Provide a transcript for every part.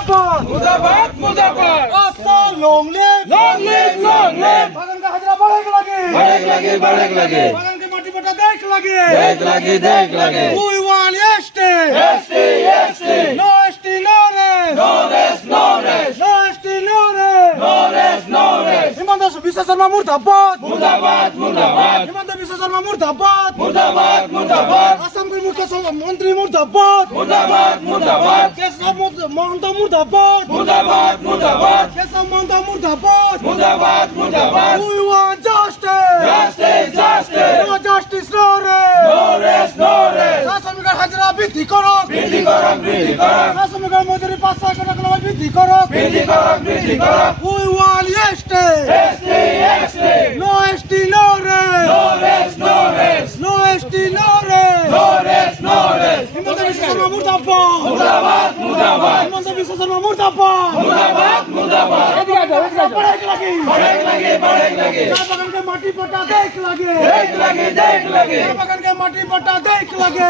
मुर्दाबाद मुर्दाबाद मुर्दाबाद आसान long live long live long live बागान का हाजिरा बढ़ेक लगे बढ़ेक लगे बागान के माटी पट्टा देख लगे देख लगे We want ST ST ST No ST no rest no rest no rest No ST no rest no rest no rest Himanta Biswa Sarma मुर्दाबाद मुर्दाबाद मुर्दाबाद हिमंत बिश्व शर्मा मुर्दाबाद मुर्दाबाद मुर्दाबाद असम के मुख्यमंत्री मुर्दाबाद मुर्दाबाद मुर्दाबाद केशव महंत मुर्दाबाद मुर्दाबाद मुर्दाबाद केशव महंत मुर्दाबाद मुर्दाबाद मुर्दाबाद We want justice Justice, justice. No justice no rest no rest no rest শ্রমিকের হাজিরা বৃদ্ধি করো বৃদ্ধি করো শ্রমিকের মজুরি 500 টাকা করে বৃদ্ধি করো বৃদ্ধি করো We want ST ST ST No ST no rest no rest no rest No ST no rest no rest no rest Himanta Biswa Sarma মুর্দাবাদ মুর্দাবাদ মুর্দাবাদ Himanta Biswa Sarma মুর্দাবাদ मुर्दाबाद मुर्दाबाद बढ़ेक लगी बढ़ेक लगे चা বাগান के माटी पट्टा देख लगे देख लगे चा बागान के माटी पट्टा देख लगे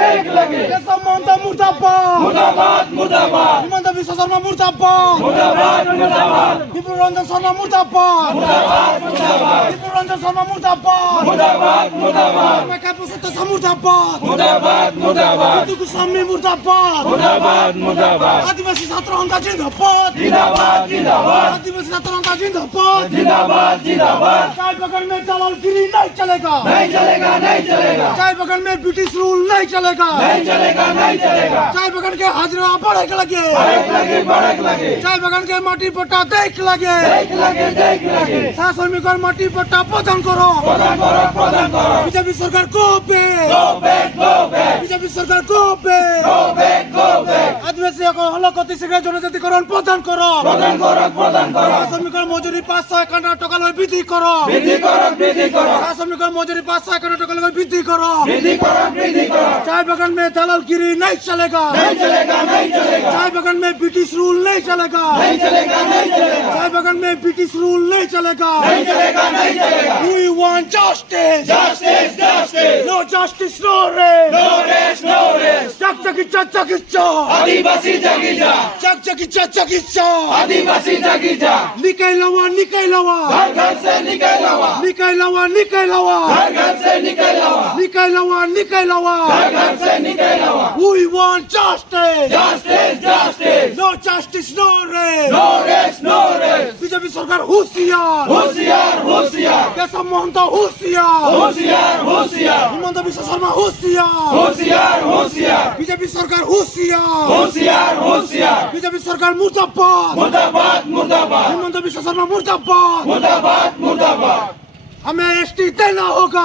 देख लगे केशव महंत मुर्दाबाद मुर्दाबाद मुर्दाबाद হিমন্ত বিশ্ব শর্মা মুর্দাবাদ मुर्दाबाद मुर्दाबाद বিপুল রঞ্জন শর্মা মুর্দাবাদ বিপুল রঞ্জন শর্মা মুর্দাবাদ मुर्दाबाद मुर्दाबाद মেকা পুরুষোত্তম মুর্দাবাদ मुर्दाबाद मुर्दाबाद বিদ্যুৎ স্বামী মুর্দাবাদ मुर्दाबाद मुर्दाबाद আদিবাসী ছাত্র সন্থা জিন্দাবাদ जिंदाबाद जिंदाबाद आदिवासी छात्र संघ जिंदाबाद जिंदाबाद जिंदाबाद चाय बगान में दलालगिरी नहीं चलेगा नहीं चलेगा नहीं चलेगा चाय बगान में ब्रिटिश रूल नहीं चलेगा नहीं चलेगा नहीं चलेगा चाय बगान के हाजिरा बढ़ेक लगे बढ़ेक लगे चाय बगान के माटी पट्टा देख लगे देख लगे सा श्रमिकर माटी पट्टा प्रदान करो प्रदान करो बीजेपी सरकार को पे go back बीजेपी सरकार को पे go back आदिवासी हल गतिशीघ्र जनजातिकरण प्रदान करो प्रदान करो सा श्रमिकर मजूरी 551 টাকা লয় বৃদ্ধি করো বৃদ্ধি করো सा श्रमिकर मजूरी 551 টাকা লয় বৃদ্ধি করো বৃদ্ধি করো चाय बगान में दलालगिरी नहीं चलेगा नहीं चलेगा चाय बगान में ब्रिटिश रूल नहीं चलेगा नहीं चलेगा चाय बगान में ब्रिटिश रूल नहीं चलेगा नहीं चलेगा We want justice justice No justice no rest no rest Chak-chaki-cha आदिवासी जागी जा Chak-chaki-cha आदिवासी जागी जा Nikailawa घर से निकल आवा Nikailawa घर से निकल आवा Nikailawa घर से निकल आवा We want justice justice No justice no rest no rest BJP सरकार होशियार होशियार केशव महंत होशियार हिमंत बिश्व शर्मा होशियार बीजेपी सरकार होशियार बीजेपी सरकार मुर्दाबाद हिमंत बिश्व शर्मा मुर्दाबाद हमें एसटी देना होगा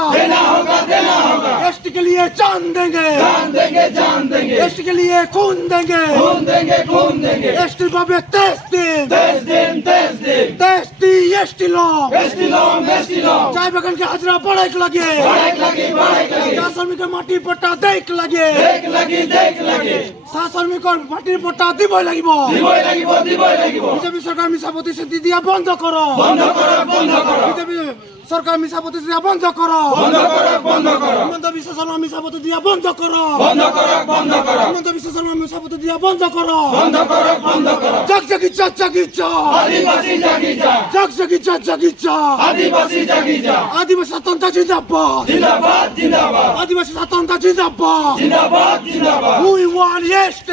एसटी के लिए जान देंगे एसटी के लिए खून देंगे एसटी बाबे 23 दिन एसटी लॉन्ग चाय बगान के हाजिरा बढ़ेक लगे चा श्रमिक माटी पट्टा देख लगे चा श्रमिक माटी पट्टा दिबই লাগিব বিজেপি সরকার মিছা প্রতিশ্রুতি দিয়া বন্ধ করো বিজেপি সরকার মিছা প্রতিশ্রুতি দিয়া বন্ধ করো হিমন্ত বিশ্ব শর্মা মিছা প্রতিশ্রুতি দিয়া বন্ধ করো হিমন্ত বিশ্ব শর্মা মিছা প্রতিশ্রুতি দিয়া বন্ধ করো জাগজাগিচা आदिवासी जागी जा জাগজাগিচা आदिवासी जागी जा आदिवासी স্বাতন্ত্র জিন্দাবাদ जिंदाबाद आदिवासी স্বাতন্ত্র জিন্দাবাদ जिंदाबाद We want ST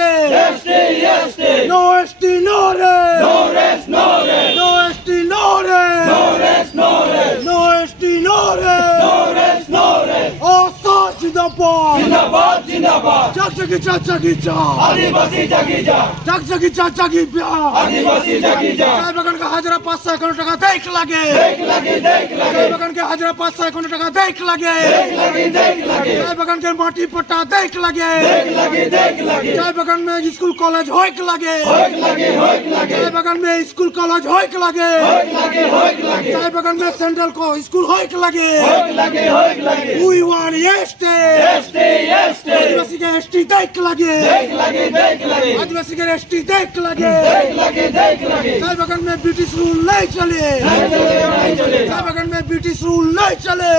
ST No ST no rest no rest No ST no rest No ST no rest Asa जिंदाबाद জাগজাগিচা आदिवासी जागी जा জাগজাগিচা आदिवासी जागी जा চায় বাগান के हाजिरा 551 টাকা देख लगे चाय बगान के हाजिरा 551 টাকা देख लगे चाय बगान के माटी पट्टा देख लगे चाय बगान में स्कूल कॉलेज होइक लगे चाय बगान में स्कूल कॉलेज होइक लगे चाय बगान में सेंट्रल को स्कूल होइक लगे We want ST आदिवासी के ST এসটি দেখ লাগে देख लगे आदिवासी के एसटी देख लगे देख लगे चाय बागान में ब्रिटिश रूल नहीं चले नहीं चले चाय बागान में ब्रिटिश रूल नहीं चले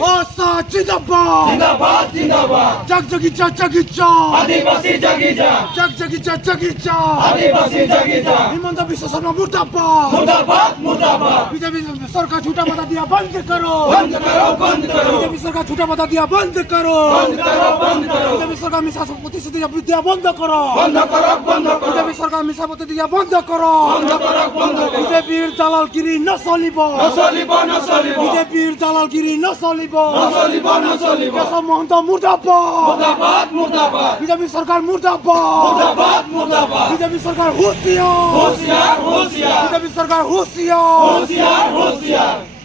ओ सा जिंदाबाद जिंदाबाद जिंदाबाद जगजगीचा जगीचा आदिवासी जागी जा जगजगीचा जगीचा आदिवासी जागी जा हिमंत बिश्व शर्मा मुर्दाबाद मुर्दाबाद मुर्दाबाद बीजेपी सरकार झूठा बता दिया बंद करो बंद करो बंद करो बीजेपी सरकार झूठा बता दिया बंद करो बंद करो बंद करो बीजेपी सरकार मिसा प्रतिश्रुति दिया बंद करो बंद करो बंद करो बीजेपी सरकार मिसा प्रतिश्रुति दिया बंद करो बंद करो बंद करो বিজেপির দালালগিরি ন চলিব নচলিব নচলিব বিজেপির দালালগিরি ন চলিব নচলিব নচলিব কেশৱ মহন্ত মুৰ্দাবাদ মুর্দাবাদ মুর্দাবাদ বিজেপি সরকার মুৰ্দাবাদ মুর্দাবাদ মুর্দাবাদ বিজেপি সরকার হুঁশিয়ার होशियार होशियार বিজেপি সরকার হুঁশিয়ার होशियार होशियार